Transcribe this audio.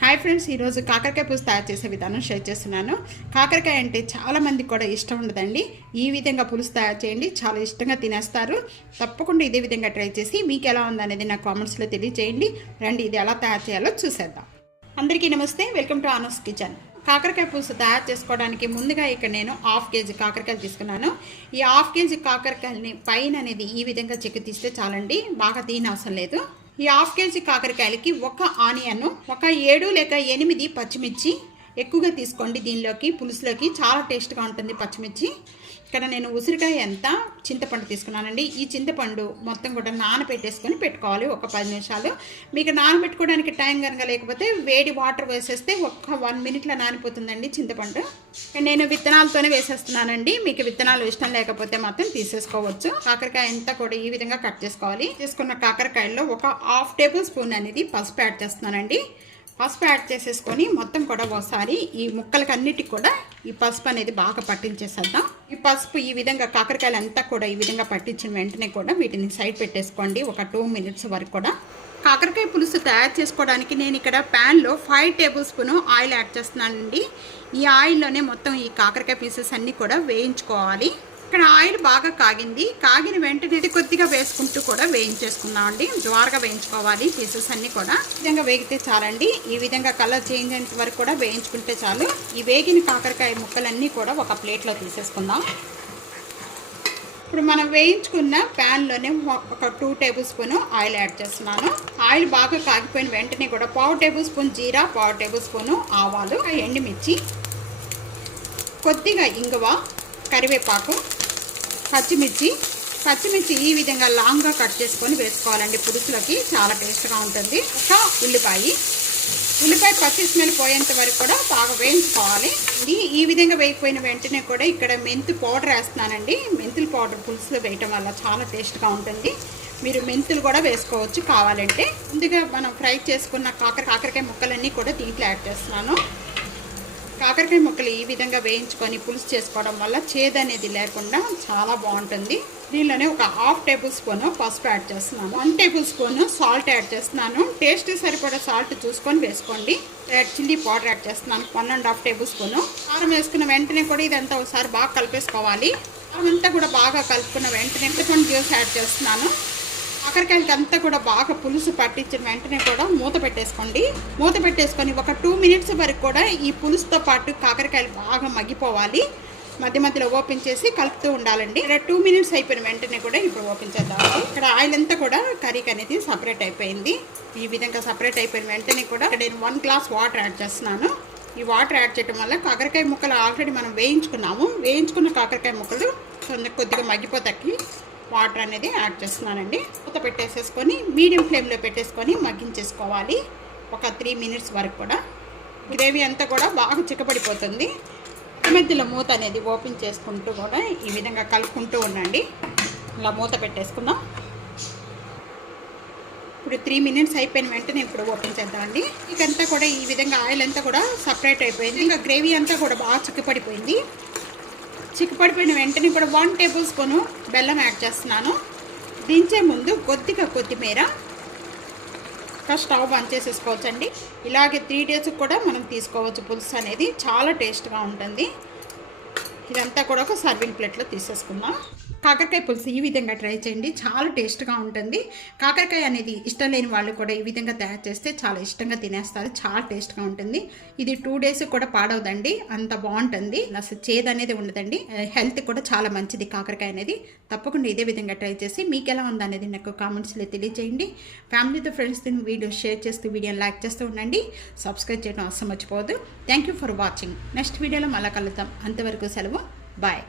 Hi friends, ఈరోజు కాకరకాయ పులుసు తయారు చేసే విధానం షేర్ చేస్తున్నాను. కాకరకాయ అంటే చాలా మందికి కూడా ఇష్టం ఉండదండి. ఈ విధంగా పులుసు తయారు చేయండి, చాలా ఇష్టంగా తినేస్తారు. తప్పకుండా ఇదే విధంగా ట్రై చేసి మీకు ఎలా ఉందనేది నాకు కామెంట్స్లో తెలియజేయండి. రండి, ఇది ఎలా తయారు చేయాలో చూసేద్దాం. అందరికీ నమస్తే, వెల్కమ్ టు ఆనూస్ కిచెన్. కాకరకాయ పులుసు తయారు చేసుకోవడానికి ముందుగా ఇక్కడ నేను 1/2 కేజీ కాకరకాయలు తీసుకున్నాను. ఈ 1/2 కేజీ కాకరకాయలని పైన అనేది ఈ విధంగా చెక్కి తీస్తే చాలండి, బాగా తీయని అవసరం లేదు. ఈ 1/2 కేజీ కాకరకాయలకి ఒక ఆనియన్, ఒక 7 లేక 8 పచ్చిమిర్చి ఎక్కువగా తీసుకోండి. దీనిలోకి పులుసులోకి చాలా టేస్ట్గా ఉంటుంది పచ్చిమిర్చి. ఇక్కడ నేను ఉసిరికాయ ఎంత చింతపండు తీసుకున్నానండి. ఈ చింతపండు మొత్తం కూడా నానబెట్టేసుకొని పెట్టుకోవాలి ఒక 10 నిమిషాలు. మీకు నానబెట్టుకోవడానికి టైం కనుక లేకపోతే వేడి వాటర్ వేసేస్తే ఒక్క 1 మినిట్లో నానిపోతుందండి చింతపండు. నేను విత్తనాలతోనే వేసేస్తున్నానండి. మీకు విత్తనాలు ఇష్టం లేకపోతే మాత్రం తీసేసుకోవచ్చు. కాకరకాయ అంతా కూడా ఈ విధంగా కట్ చేసుకోవాలి. తీసుకున్న కాకరకాయల్లో ఒక 1/2 టేబుల్ స్పూన్ అనేది పసుపు యాడ్ చేస్తున్నానండి. పసుపు యాడ్ చేసేసుకొని మొత్తం కూడా ఒకసారి ఈ ముక్కలకి అన్నిటికి కూడా ఈ పసుపు అనేది బాగా పట్టించేసేద్దాం. ఈ పసుపు ఈ విధంగా కాకరకాయలు అంతా కూడా ఈ విధంగా పట్టించిన వెంటనే కూడా వీటిని సైడ్ పెట్టేసుకోండి ఒక 2 మినిట్స్ వరకు కూడా. కాకరకాయ పులుసు తయారు చేసుకోవడానికి నేను ఇక్కడ ప్యాన్లో 5 టేబుల్ స్పూన్ ఆయిల్ యాడ్ చేస్తున్నానండి. ఈ ఆయిల్లోనే మొత్తం ఈ కాకరకాయ పీసెస్ అన్నీ కూడా వేయించుకోవాలి. ఇక్కడ ఆయిల్ బాగా కాగిన వెంటనే కొద్దిగా వేసుకుంటూ కూడా వేయించేసుకుందామండి. జోరుగా వేయించుకోవాలి పీసెస్ అన్నీ కూడా. ఈ విధంగా వేగితే చాలండి. ఈ విధంగా కలర్ చేంజ్ అయ్యేంత వరకు కూడా వేయించుకుంటే చాలు. ఈ వేగిన కాకరకాయ ముక్కలన్నీ కూడా ఒక ప్లేట్లో తీసేసుకుందాం. ఇప్పుడు మనం వేయించుకున్న ప్యాన్లోనే ఒక 2 టేబుల్ స్పూన్ ఆయిల్ యాడ్ చేస్తున్నాను. ఆయిల్ బాగా కాగిపోయిన వెంటనే కూడా 1/2 టేబుల్ స్పూన్ జీరా, 1/2 టేబుల్ స్పూన్ ఆవాలు, ఎండుమిర్చి, కొద్దిగా ఇంగువ, కరివేపాకు, పచ్చిమిర్చి ఈ విధంగా లాంగ్గా కట్ చేసుకొని వేసుకోవాలండి. పులుసులోకి చాలా టేస్ట్గా ఉంటుంది. ఒక ఉల్లిపాయ పచ్చి స్మెల్ పోయేంత వరకు కూడా బాగా వేయించుకోవాలి. ఇది ఈ విధంగా వేగిపోయిన వెంటనే కూడా ఇక్కడ మెంతు పౌడర్ వేస్తున్నానండి. మెంతుల పౌడర్ పులుసులో వేయటం వల్ల చాలా టేస్ట్గా ఉంటుంది. మీరు మెంతులు కూడా వేసుకోవచ్చు కావాలంటే. ముందుగా మనం ఫ్రై చేసుకున్న కాకరకాయ ముక్కలన్నీ కూడా దీంట్లో యాడ్ చేస్తున్నాను. కాకరకాయ ముక్కలు ఈ విధంగా వేయించుకొని పులుసు చేసుకోవడం వల్ల చేదు అనేది లేకుండా చాలా బాగుంటుంది. దీనిలోనే ఒక 1/2 టేబుల్ స్పూన్ పసుపు యాడ్ చేస్తున్నాను. 1 టేబుల్ స్పూన్ సాల్ట్ యాడ్ చేస్తున్నాను. టేస్ట్ సరిపడా సాల్ట్ చూసుకొని వేసుకోండి. రెడ్ చిల్లీ పౌడర్ యాడ్ చేస్తున్నాను 1.5 టేబుల్ స్పూన్. కారం వేసుకున్న వెంటనే కూడా ఇదంతా ఒకసారి బాగా కలిపేసుకోవాలి. కారం అంతా కూడా బాగా కలుపుకున్న వెంటనే చింతపండు జ్యూస్ యాడ్ చేస్తున్నాను. కాకరకాయలకి అంతా కూడా బాగా పులుసు పట్టించిన వెంటనే కూడా మూత పెట్టేసుకొని ఒక 2 మినిట్స్ వరకు కూడా ఈ పులుసుతో పాటు కాకరకాయలు బాగా మగ్గిపోవాలి. మధ్య మధ్యలో ఓపెన్ చేసి కలుపుతూ ఉండాలండి. ఇక్కడ 2 మినిట్స్ అయిపోయిన వెంటనే కూడా ఇప్పుడు ఓపెన్ చేద్దాం. ఇక్కడ ఆయిల్ అంతా కూడా కర్రీకి అనేది సపరేట్ అయిపోయింది. ఈ విధంగా సపరేట్ అయిపోయిన వెంటనే కూడా ఇక్కడ నేను 1 గ్లాస్ వాటర్ యాడ్ చేస్తున్నాను. ఈ వాటర్ యాడ్ చేయడం వల్ల కాకరకాయ ముక్కలు ఆల్రెడీ మనం వేయించుకున్న కాకరకాయ ముక్కలు కొద్దిగా మగ్గిపోతాయి. వాటర్ అనేది యాడ్ చేస్తున్నానండి. మూత పెట్టేసేసుకొని మీడియం ఫ్లేమ్లో పెట్టేసుకొని మగ్గించేసుకోవాలి ఒక 3 మినిట్స్ వరకు కూడా. గ్రేవీ అంతా కూడా బాగా చిక్కబడిపోతుంది. మధ్యలో మూత అనేది ఓపెన్ చేసుకుంటూ కూడా ఈ విధంగా కలుపుకుంటూ ఉండండి. ఇలా మూత పెట్టేసుకుందాం. ఇప్పుడు 3 మినిట్స్ అయిపోయిన వెంటనే ఇప్పుడు ఓపెన్ చేద్దామండి. ఇదంతా కూడా ఈ విధంగా ఆయిల్ అంతా కూడా సపరేట్ అయిపోయింది. ఇంకా గ్రేవీ అంతా కూడా బాగా చిక్కపడిపోయిన వెంటనే కూడా 1 టేబుల్ స్పూన్ బెల్లం యాడ్ చేస్తున్నాను. దించే ముందు కొద్దిగా కొత్తిమీర. స్టవ్ బంద్ చేసేసుకోవచ్చండి. ఇలాగే 3 డేస్ కూడా మనం తీసుకోవచ్చు. పులుసు అనేది చాలా టేస్ట్గా ఉంటుంది. ఇదంతా కూడా ఒక సర్వింగ్ ప్లేట్లో తీసేసుకుందాం. కాకరకాయ పులుసు ఈ విధంగా ట్రై చేయండి, చాలా టేస్ట్గా ఉంటుంది. కాకరకాయ అనేది ఇష్టం లేని వాళ్ళు కూడా ఈ విధంగా తయారు చేస్తే చాలా ఇష్టంగా తినేస్తారు. చాలా టేస్ట్గా ఉంటుంది. ఇది 2 డేస్ కూడా పాడవదండి, అంత బాగుంటుంది. అసలు చేదు అనేది ఉండదండి. హెల్త్ కూడా చాలా మంచిది కాకరకాయ అనేది. తప్పకుండా ఇదే విధంగా ట్రై చేసి మీకు ఎలా ఉందనేది నాకు కామెంట్స్లో తెలియజేయండి. ఫ్యామిలీతో ఫ్రెండ్స్తో వీడియో షేర్ చేస్తూ వీడియోని లైక్ చేస్తూ ఉండండి. సబ్స్క్రైబ్ చేయడం అస్సలు మర్చిపోవద్దు. Thank you for watching. Next వీడియోలో మళ్ళీ కలుద్దాం. అంతవరకు సెలవు. బాయ్.